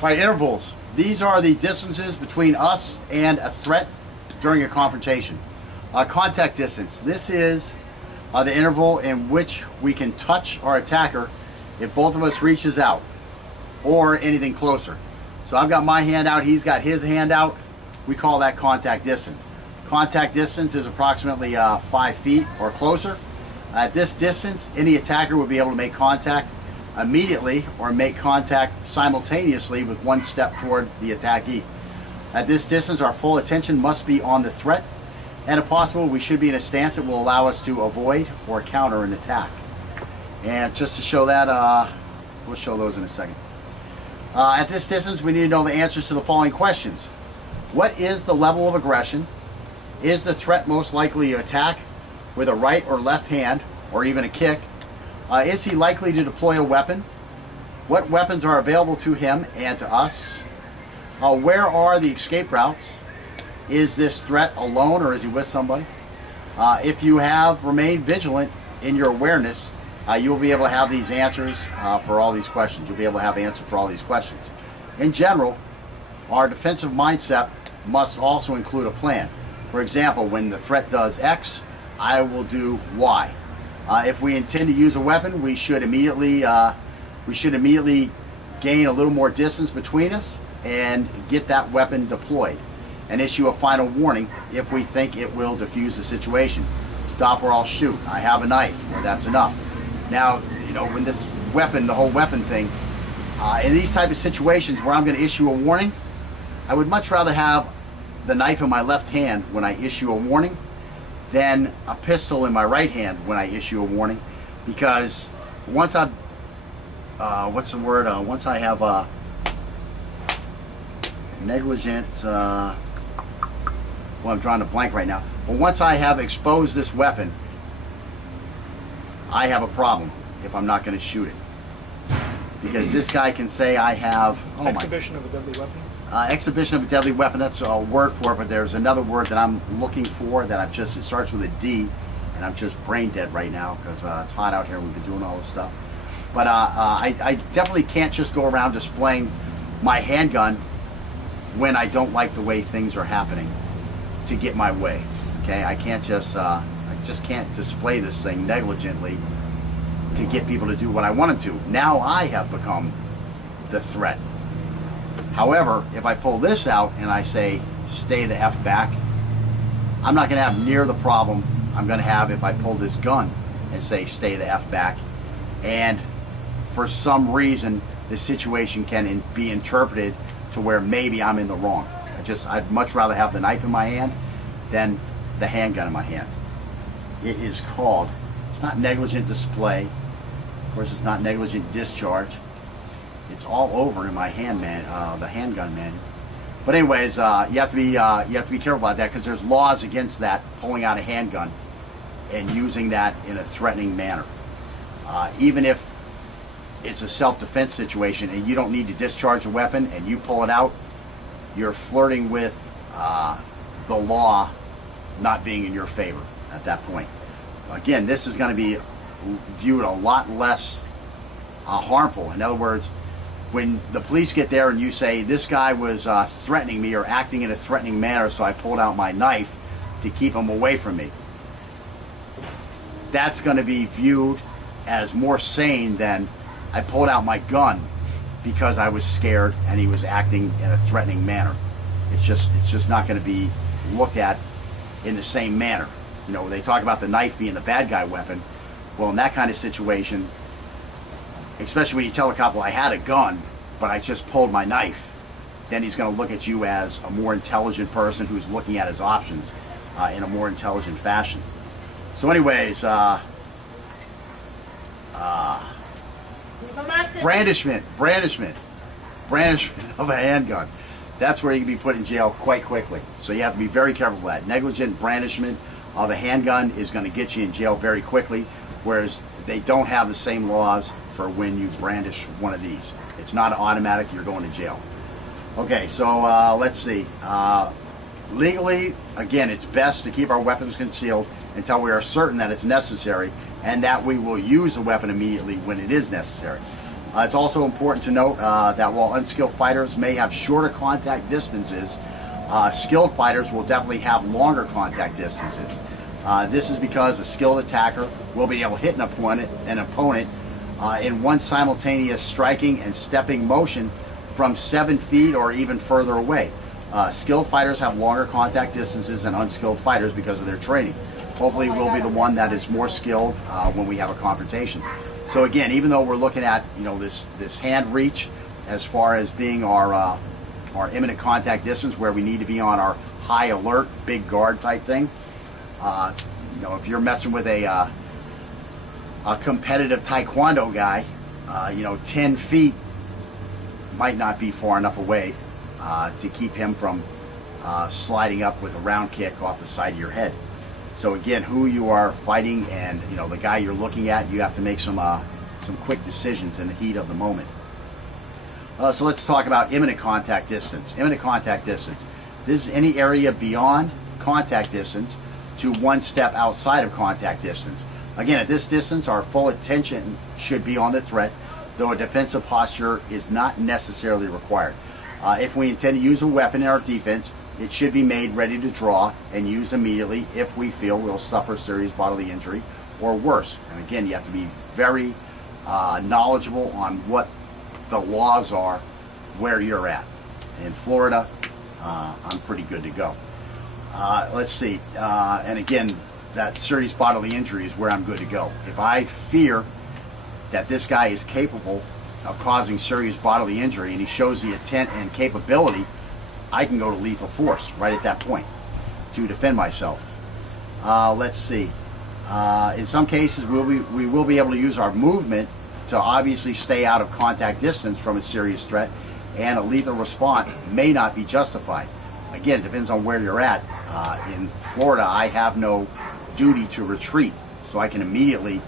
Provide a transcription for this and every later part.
Right, intervals. These are the distances between us and a threat during a confrontation. Contact distance. This is the interval in which we can touch our attacker if both of us reaches out or anything closer. So I've got my hand out, he's got his hand out. We call that contact distance. Contact distance is approximately 5 feet or closer. At this distance, any attacker would be able to make contact immediately or make contact simultaneously with one step toward the attackee. At this distance, our full attention must be on the threat, and if possible, we should be in a stance that will allow us to avoid or counter an attack. And just to show that, we'll show those in a second. At this distance, we need to know the answers to the following questions. What is the level of aggression? Is the threat most likely to attack with a right or left hand, or even a kick? Is he likely to deploy a weapon? What weapons are available to him and to us? Where are the escape routes? Is this threat alone or is he with somebody? If you have remained vigilant in your awareness, you will be able to have these answers for all these questions. You'll be able to have answers for all these questions. In general, our defensive mindset must also include a plan. For example, when the threat does X, I will do Y. If we intend to use a weapon, we should immediately gain a little more distance between us and get that weapon deployed, and issue a final warning if we think it will defuse the situation. Stop or I'll shoot. I have a knife, or that's enough. Now, you know, when this weapon, the whole weapon thing, in these type of situations where I'm going to issue a warning, I would much rather have the knife in my left hand when I issue a warning than a pistol in my right hand when I issue a warning, because once I've once I have negligent, well, I'm drawing a blank right now, but once I have exposed this weapon, I have a problem if I'm not going to shoot it, because this guy can say I have exhibition of a deadly weapon. Exhibition of a deadly weapon, that's a word for it, but there's another word that I'm looking for that it starts with a D, and I'm just brain dead right now because it's hot out here, we've been doing all this stuff. But I definitely can't just go around displaying my handgun when I don't like the way things are happening to get my way. Okay, I just can't display this thing negligently to get people to do what I want them to. Now I have become the threat. However, if I pull this out and I say, stay the F back, I'm not going to have near the problem I'm going to have if I pull this gun and say, stay the F back. And for some reason, the situation can be interpreted to where maybe I'm in the wrong. I'd much rather have the knife in my hand than the handgun in my hand. It is called, it's not negligent display. Of course, it's not negligent discharge. It's all over in my hand, the handgun manual. But anyways, you have to be careful about that, because there's laws against that, pulling out a handgun and using that in a threatening manner. Even if it's a self-defense situation and you don't need to discharge a weapon and you pull it out, you're flirting with the law not being in your favor at that point. Again, this is going to be viewed a lot less harmful. In other words, when the police get there and you say, this guy was threatening me or acting in a threatening manner, so I pulled out my knife to keep him away from me, that's going to be viewed as more sane than I pulled out my gun because I was scared and he was acting in a threatening manner. It's just not going to be looked at in the same manner. You know, they talk about the knife being the bad guy weapon. Well, in that kind of situation, especially when you tell a cop, well, I had a gun, but I just pulled my knife, then he's going to look at you as a more intelligent person who's looking at his options in a more intelligent fashion. So anyways, brandishment of a handgun. That's where you can be put in jail quite quickly. So you have to be very careful with that. Negligent brandishment of a handgun is going to get you in jail very quickly, whereas they don't have the same laws for when you brandish one of these. It's not automatic, you're going to jail. Okay, so let's see. Legally, again, it's best to keep our weapons concealed until we are certain that it's necessary and that we will use a weapon immediately when it is necessary. It's also important to note that while unskilled fighters may have shorter contact distances, skilled fighters will definitely have longer contact distances. This is because a skilled attacker will be able to hit an opponent in one simultaneous striking and stepping motion from 7 feet or even further away. Skilled fighters have longer contact distances than unskilled fighters because of their training. Hopefully we'll be the one that is more skilled when we have a confrontation. So again, even though we're looking at this hand reach as far as being our imminent contact distance, where we need to be on our high alert, big guard type thing, if you're messing with a competitive taekwondo guy, 10 feet might not be far enough away to keep him from sliding up with a round kick off the side of your head. So again, who you are fighting and the guy you're looking at, you have to make some quick decisions in the heat of the moment. So let's talk about imminent contact distance. Imminent contact distance. This is any area beyond contact distance to 1 step outside of contact distance. Again, at this distance, our full attention should be on the threat, though a defensive posture is not necessarily required. If we intend to use a weapon in our defense, it should be made ready to draw and used immediately if we feel we'll suffer serious bodily injury or worse. And again, you have to be very knowledgeable on what the laws are where you're at. In Florida, I'm pretty good to go. Let's see, and again, that serious bodily injury is where I'm good to go. If I fear that this guy is capable of causing serious bodily injury and he shows the intent and capability, I can go to lethal force right at that point to defend myself. Let's see. In some cases, we will be able to use our movement to obviously stay out of contact distance from a serious threat, and a lethal response may not be justified. Again, it depends on where you're at. In Florida, I have no duty to retreat, so I can immediately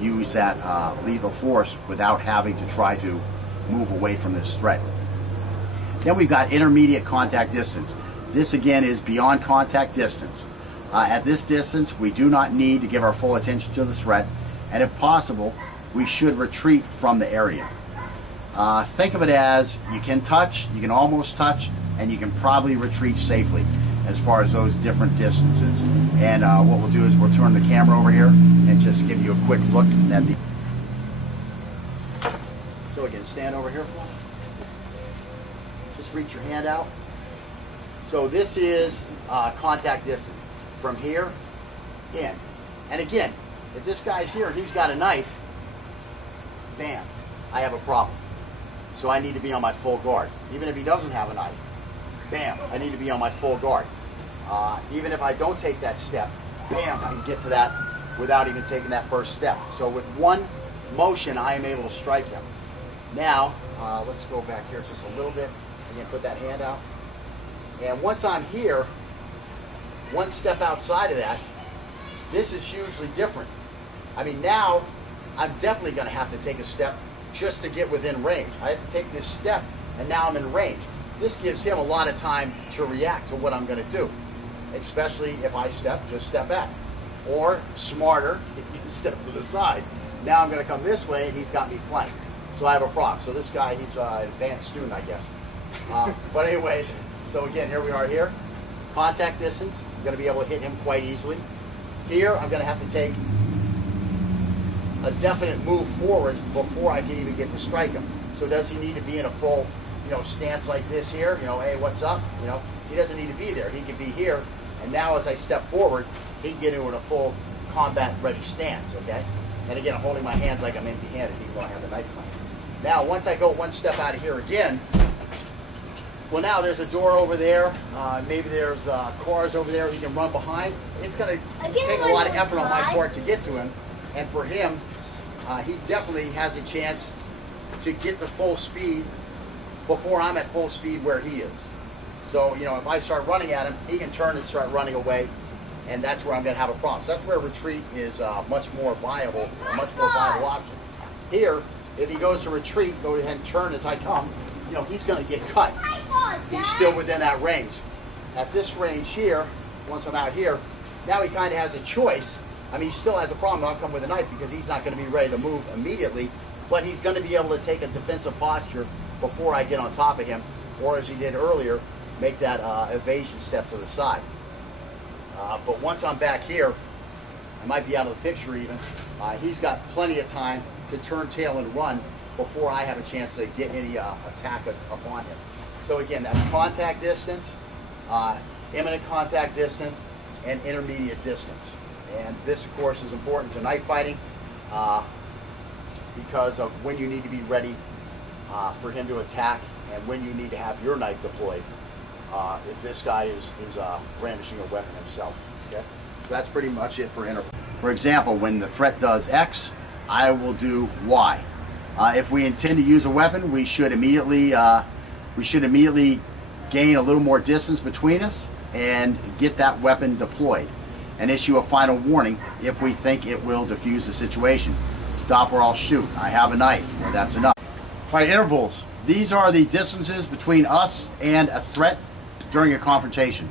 use that lethal force without having to try to move away from this threat. Then we've got intermediate contact distance. This again is beyond contact distance. At this distance, we do not need to give our full attention to the threat, and if possible, we should retreat from the area. Think of it as you can almost touch, and you can probably retreat safely as far as those different distances. And what we'll do is we'll turn the camera over here and just give you a quick look at the... So again, stand over here. Just reach your hand out. So this is contact distance from here in. And again, if this guy's here and he's got a knife, bam, I have a problem. So I need to be on my full guard. Even if he doesn't have a knife, bam, I need to be on my full guard. Even if I don't take that step, bam, I can get to that without even taking that first step. So with one motion, I am able to strike him. Now, let's go back here just a little bit. Again, put that hand out. And once I'm here, one step outside of that, this is hugely different. I mean, now, I'm definitely going to have to take a step just to get within range. I have to take this step, and now I'm in range. This gives him a lot of time to react to what I'm going to do, especially if I just step back. Or, smarter, if you step to the side. Now I'm going to come this way, and he's got me flanked. So I have a problem. So this guy, he's an advanced student, I guess. But anyways, so again, here we are here. Contact distance, I'm going to be able to hit him quite easily. Here, I'm going to have to take a definite move forward before I can even get to strike him. So does he need to be in a full, stance like this here? Hey, what's up? He doesn't need to be there. He can be here. And now as I step forward, he can get into a full combat ready stance, okay? And again, I'm holding my hands like I'm empty-handed, even though I have the knife in my hand. Now, once I go one step out of here again, well, now there's a door over there. Maybe there's cars over there he can run behind. It's going to take a lot of effort on my part to get to him. And for him, he definitely has a chance to get to full speed before I'm at full speed where he is. So, if I start running at him, he can turn and start running away, and that's where I'm going to have a problem. So that's where retreat is much more viable, a much more viable option. Here, if he goes to retreat, go ahead and turn as I come, he's going to get cut. He's still within that range. At this range here, once I'm out here, now he kind of has a choice. I mean, he still has a problem. I'll come with a knife because he's not going to be ready to move immediately but he's going to be able to take a defensive posture before I get on top of him, or as he did earlier, make that evasion step to the side. But once I'm back here, I might be out of the picture even, he's got plenty of time to turn tail and run before I have a chance to get any attack upon him. So again, that's contact distance, imminent contact distance, and intermediate distance. And this, of course, is important to knife fighting because of when you need to be ready for him to attack and when you need to have your knife deployed if this guy is brandishing a weapon himself. Okay? So that's pretty much it for interval. For example, when the threat does X, I will do Y. If we intend to use a weapon, we should immediately gain a little more distance between us and get that weapon deployed and issue a final warning if we think it will defuse the situation. Stop or I'll shoot. I have a knife. Well, that's enough. All right, intervals. These are the distances between us and a threat during a confrontation.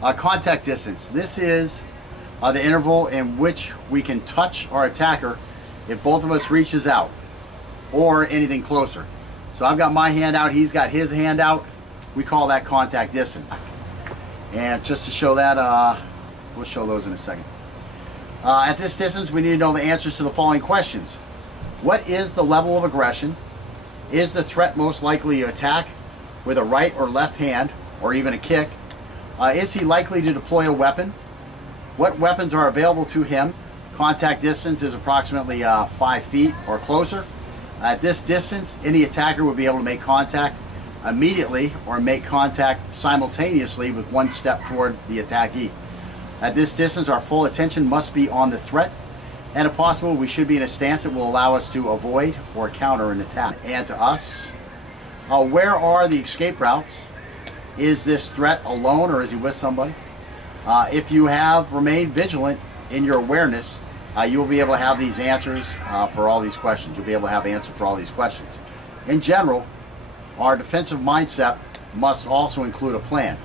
Contact distance. This is the interval in which we can touch our attacker if both of us reaches out or anything closer. So I've got my hand out, he's got his hand out. We call that contact distance. And just to show that, we'll show those in a second. At this distance, we need to know the answers to the following questions. What is the level of aggression? Is the threat most likely to attack with a right or left hand, or even a kick? Is he likely to deploy a weapon? What weapons are available to him? Contact distance is approximately 5 feet or closer. At this distance, any attacker would be able to make contact immediately or make contact simultaneously with one step toward the attackee. At this distance, our full attention must be on the threat, and if possible, we should be in a stance that will allow us to avoid or counter an attack. And to us, where are the escape routes? Is this threat alone or is he with somebody? If you have remained vigilant in your awareness, you will be able to have these answers for all these questions. You'll be able to have answers for all these questions. In general, our defensive mindset must also include a plan.